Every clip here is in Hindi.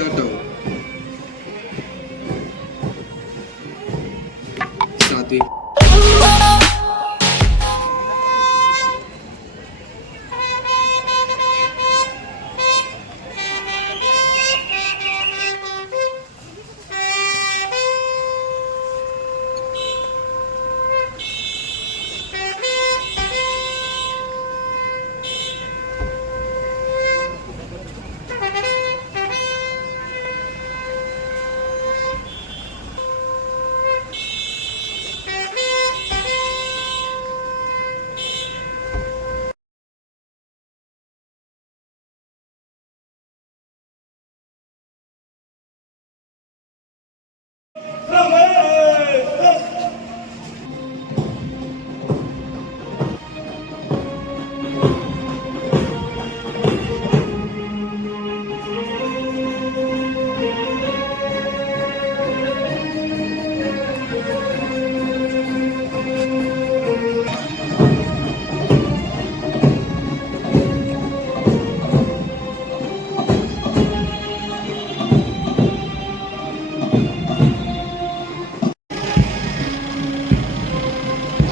जाटव, 7वीं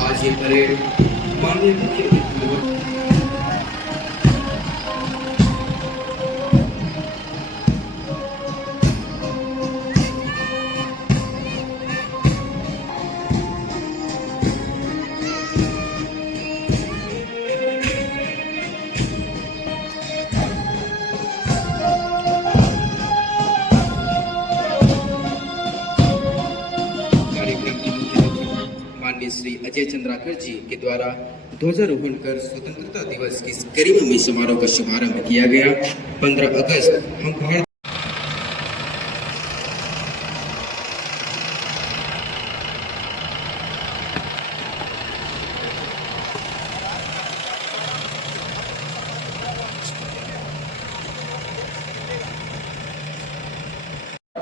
आज ये परेड माननीय मुख्यमंत्री माननीय श्री अजय चंद्राकर जी के द्वारा ध्वजारोहण कर स्वतंत्रता दिवस की गरिमामय समारोह का शुभारंभ किया गया। 15 अगस्त हम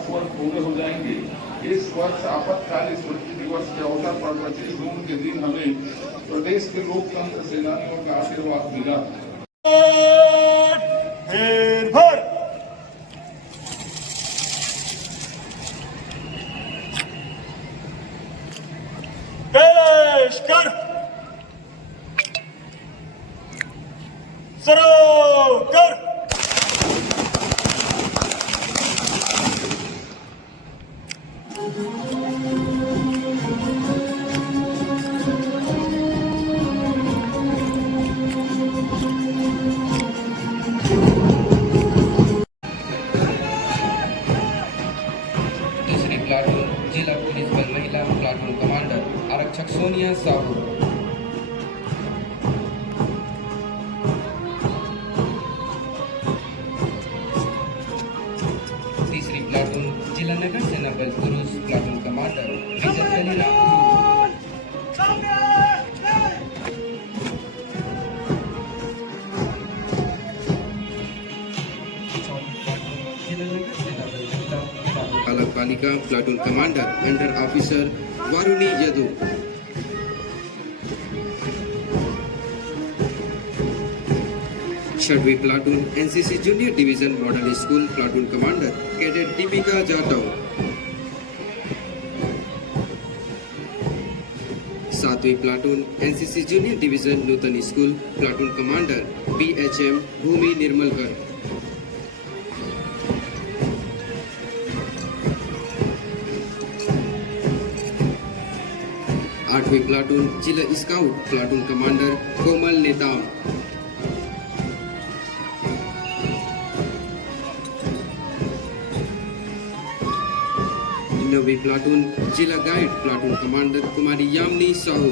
भारत पूरे हो जाएंगे। इस वर्ष आपातकालीन स्मृति दिवस के अवसर पर 25 जून के दिन हमें प्रदेश के लोकतंत्र सेनानियों का आशीर्वाद मिला। पेश कर सरो कर प्लाटून जिला पुलिस बल महिला प्लाटून कमांडर आरक्षक सोनिया साहू, तीसरी प्लाटून जिला नगर सेना बल पुरुष प्लाटून कमांडर विजय कलीराम, बालक बालिका platoon commander under officer Varuni Yadu, छठवीं platoon NCC junior division model school platoon commander cadet Deepika Jatav, 7वीं platoon NCC junior division Nutan school platoon commander BHM Bhumi Nirmalkar, 8वीं प्लाटून जिला scout platoon commander Komal Netam, 9वीं प्लाटून जिला guide platoon commander Kumari Yamini Sahu,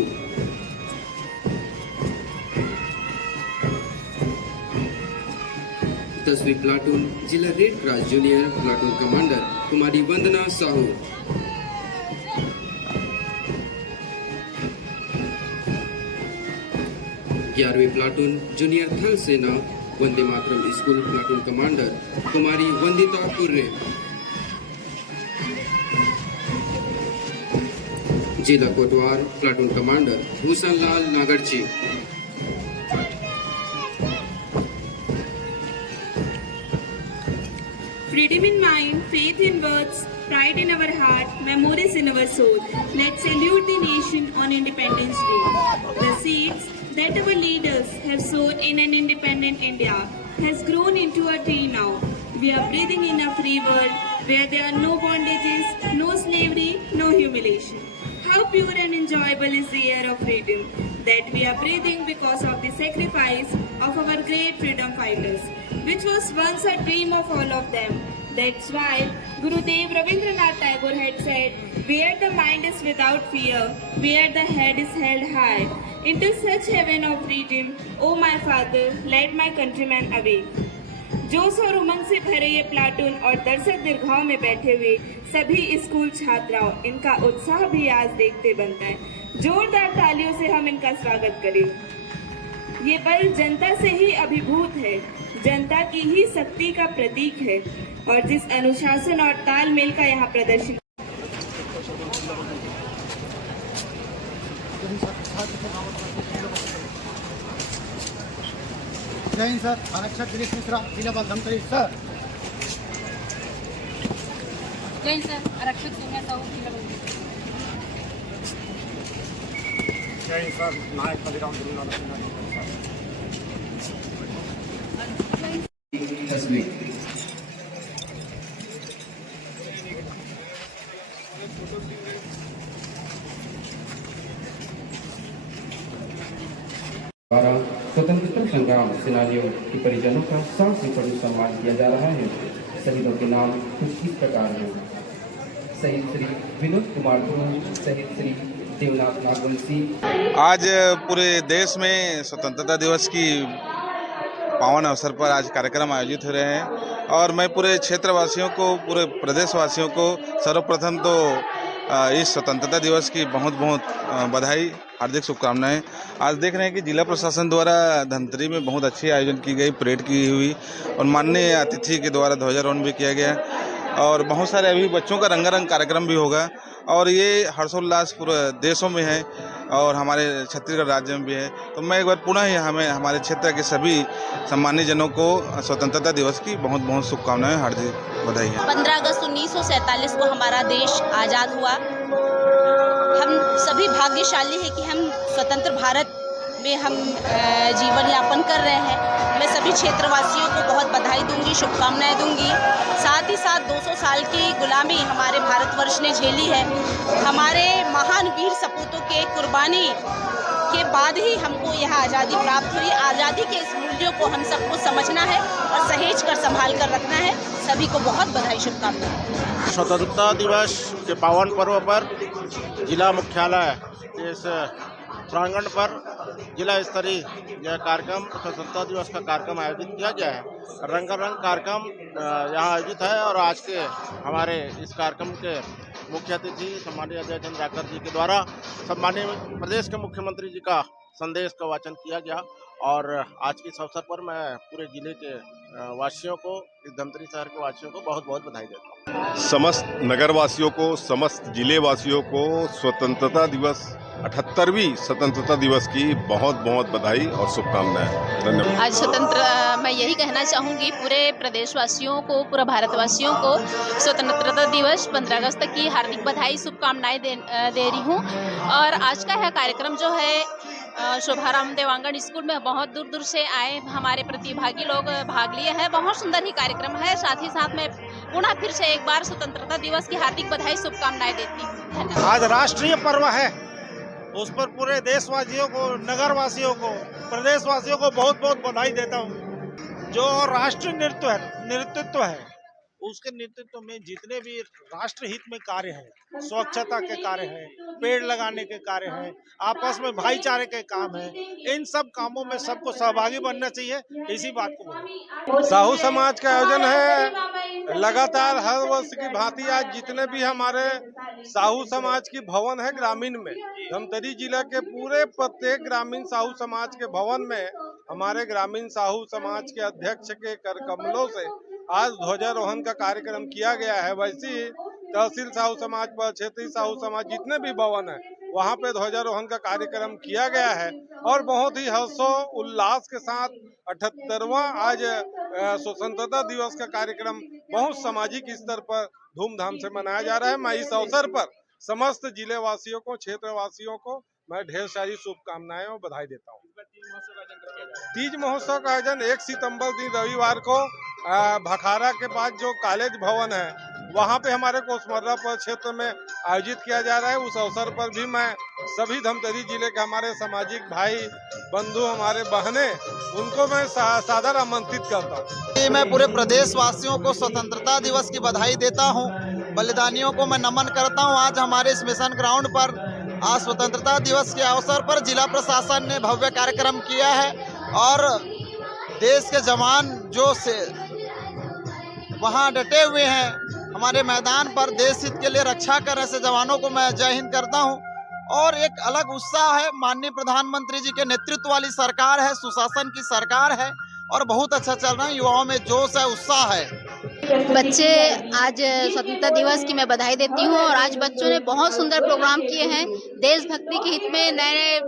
10वीं प्लाटून जिला red cross junior platoon commander Kumari Vandana Sahu, 11वीं प्लाटून जूनियर थल सेना Vande Mataram school platoon commander Kumari Vandita Kurre, जिला कोटवार platoon commander Bhushan Lal Nagarchi, Freedom in mind, faith in words, pride in our heart, memories in our soul. Let's salute the nation on Independence Day. The seeds that our leaders have sown in an independent India has grown into a tree now. We are breathing in a free world where there are no bondages, no slavery, no humiliation. How pure and enjoyable is the air of freedom that we are breathing because of the sacrifice of our great freedom fighters, which was once a dream of all of them. That's why Gurudev Rabindranath Tagore had said, where the mind is without fear, where the head is held high, into such heaven of freedom, O my father, let my countrymen awake. जोश और उमंग से भरे ये प्लाटून और दर्शक दीर्घाओं में बैठे हुए सभी स्कूल छात्राओं, इनका उत्साह भी आज देखते बनता है। जोरदार तालियों से हम इनका स्वागत करें। ये बल जनता से ही अभिभूत है, जनता की ही शक्ति का प्रतीक है और जिस अनुशासन और तालमेल का यहाँ प्रदर्शन जय हिंद सर। आरक्षक दिनेश मिश्रा, जिला बल धमतरी सर। जय हिंद सर। आरक्षक सोनिया साहू, जिला बल। जय हिंद सर। नायक बलिराम गुरुनानक तस्वीर द्वारा स्वतंत्रता संग्राम सेनानियों के परिजनों का साल से सम्मान किया जा रहा है। शहीदों के नाम कुछ इस प्रकार हैं। शहीद श्री विनोद कुमार ध्रुव, शहीद श्री देवनाथ नागवंशी। आज पूरे देश में स्वतंत्रता दिवस की पावन अवसर पर आज कार्यक्रम आयोजित हो रहे हैं और मैं पूरे क्षेत्रवासियों को, पूरे प्रदेशवासियों को सर्वप्रथम तो इस स्वतंत्रता दिवस की बहुत बहुत बधाई, हार्दिक शुभकामनाएं। आज देख रहे हैं कि जिला प्रशासन द्वारा धमतरी में बहुत अच्छी आयोजन की गई, परेड की हुई और माननीय अतिथि के द्वारा ध्वजारोहण भी किया गया और बहुत सारे अभी बच्चों का रंगारंग कार्यक्रम भी होगा और ये हर्षोल्लास पूरे देशों में है और हमारे छत्तीसगढ़ राज्य में भी है। तो मैं एक बार पुनः ही हमारे क्षेत्र के सभी सम्मानित जनों को स्वतंत्रता दिवस की बहुत बहुत शुभकामनाएं, हार्दिक बधाई है। 15 अगस्त 1947 को हमारा देश आज़ाद हुआ। हम सभी भाग्यशाली हैं कि हम स्वतंत्र भारत में हम जीवन यापन कर रहे हैं। मैं सभी क्षेत्रवासियों को बहुत बधाई दूंगी, शुभकामनाएं दूंगी। साथ ही साथ 200 साल की गुलामी हमारे भारतवर्ष ने झेली है। हमारे महान वीर सपूतों के कुर्बानी के बाद ही हमको यह आज़ादी प्राप्त हुई। आज़ादी के इस मूल्यों को हम सबको समझना है और सहेज कर संभाल कर रखना है। सभी को बहुत बधाई, शुभकामनाएं। स्वतंत्रता दिवस के पावन पर्व पर जिला मुख्यालय इस प्रांगण पर जिला स्तरीय यह कार्यक्रम, स्वतंत्रता दिवस का कार्यक्रम आयोजित किया गया है। रंगारंग कार्यक्रम यहाँ आयोजित है और आज के हमारे इस कार्यक्रम के मुख्य अतिथि सम्मानीय अजय चंद्राकर जी के द्वारा सम्मानीय प्रदेश के मुख्यमंत्री जी का संदेश का वाचन किया गया और आज के इस अवसर पर मैं पूरे जिले के वासियों को, इस धमतरी शहर के वासियों को बहुत बहुत बधाई देता हूँ। समस्त नगरवासियों को, समस्त जिले वासियों को स्वतंत्रता दिवस 78वीं स्वतंत्रता दिवस की बहुत बहुत बधाई और शुभकामनाएं। धन्यवाद। आज मैं यही कहना चाहूँगी पूरे प्रदेशवासियों को, पूरा भारतवासियों को स्वतंत्रता दिवस 15 अगस्त की हार्दिक बधाई, शुभकामनाएं दे रही हूँ। और आज का यह कार्यक्रम जो है शोभाराम देवांगन स्कूल में बहुत दूर दूर से आए हमारे प्रतिभागी लोग भाग लिए हैं। बहुत सुंदर ही कार्यक्रम है। साथ ही साथ मैं पुनः फिर से एक बार स्वतंत्रता दिवस की हार्दिक बधाई, शुभकामनाएं देती हूँ। आज राष्ट्रीय पर्व है, उस पर पूरे देशवासियों को, नगरवासियों को, प्रदेशवासियों को बहुत बहुत बधाई देता हूँ। जो राष्ट्रीय नेतृत्व है उसके नेतृत्व में जितने भी राष्ट्र हित में कार्य हैं, स्वच्छता के कार्य हैं, पेड़ लगाने के कार्य हैं, आपस में भाईचारे के काम हैं, इन सब कामों में सबको सहभागी बनना चाहिए। इसी बात को साहू समाज का आयोजन है। लगातार हर वर्ष की भांति आज जितने भी हमारे साहू समाज की भवन है ग्रामीण में, धमतरी जिला के पूरे प्रत्येक ग्रामीण साहू समाज के भवन में हमारे ग्रामीण साहू समाज के अध्यक्ष के कर कमलों से आज ध्वजारोहण का कार्यक्रम किया गया है। वैसे ही तहसील साहू समाज पर, क्षेत्रीय साहू समाज जितने भी भवन है वहाँ पे ध्वजारोहण का कार्यक्रम किया गया है और बहुत ही हर्षो उल्लास के साथ 78वां आज स्वतंत्रता दिवस का कार्यक्रम बहुत सामाजिक स्तर पर धूमधाम से मनाया जा रहा है। मैं इस अवसर पर समस्त जिले वासियों को, क्षेत्र वासियों को मैं ढेर सारी शुभकामनाएं और बधाई देता हूँ। तीज महोत्सव का आयोजन 1 सितंबर दिन रविवार को भखारा के पास जो कॉलेज भवन है वहाँ पे हमारे कोसमर्रा क्षेत्र में आयोजित किया जा रहा है। उस अवसर पर भी मैं सभी धमतरी जिले के हमारे सामाजिक भाई बंधु, हमारे बहनें, उनको मैं सादर आमंत्रित करता हूँ। मैं पूरे प्रदेशवासियों को स्वतंत्रता दिवस की बधाई देता हूँ। बलिदानियों को मैं नमन करता हूँ। आज हमारे इस मिशन ग्राउंड पर आज स्वतंत्रता दिवस के अवसर पर जिला प्रशासन ने भव्य कार्यक्रम किया है और देश के जवान जो से वहाँ डटे हुए हैं हमारे मैदान पर देश हित के लिए रक्षा कर ऐसे जवानों को मैं जय हिंद करता हूँ। और एक अलग उत्साह है, माननीय प्रधानमंत्री जी के नेतृत्व वाली सरकार है, सुशासन की सरकार है और बहुत अच्छा चल रहा है। युवाओं में जोश है, उत्साह है। बच्चे आज स्वतंत्रता दिवस की मैं बधाई देती हूँ और आज बच्चों ने बहुत सुंदर प्रोग्राम किए हैं देशभक्ति के हित में, नए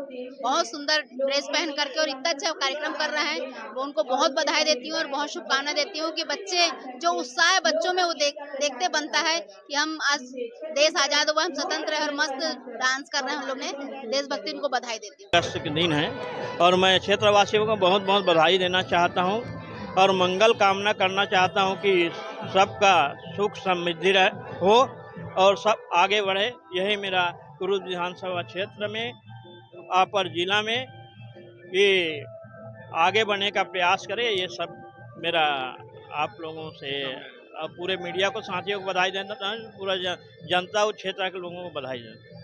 बहुत सुंदर ड्रेस पहन करके और इतना अच्छा कार्यक्रम कर रहे हैं। वो उनको बहुत बधाई देती हूँ और बहुत शुभकामनाएं देती हूँ कि बच्चे जो उत्साह है बच्चों में वो देखते बनता है कि हम आज देश आज़ाद हुआ, हम स्वतंत्र है और मस्त डांस कर रहे हैं हम लोग ने। देशभक्ति उनको बधाई देती हूँ। राष्ट्र के दिन है और मैं क्षेत्रवासियों को बहुत बहुत बधाई देना चाहता हूँ और मंगल कामना करना चाहता हूँ कि सबका सुख समृद्धि हो और सब आगे बढ़े। यही मेरा कुरुद विधानसभा क्षेत्र में अपर जिला में ये आगे बढ़ने का प्रयास करे। ये सब मेरा आप लोगों से पूरे मीडिया को, साथियों को बधाई देना चाहता हूँ। पूरा जनता और क्षेत्र के लोगों को बधाई देना।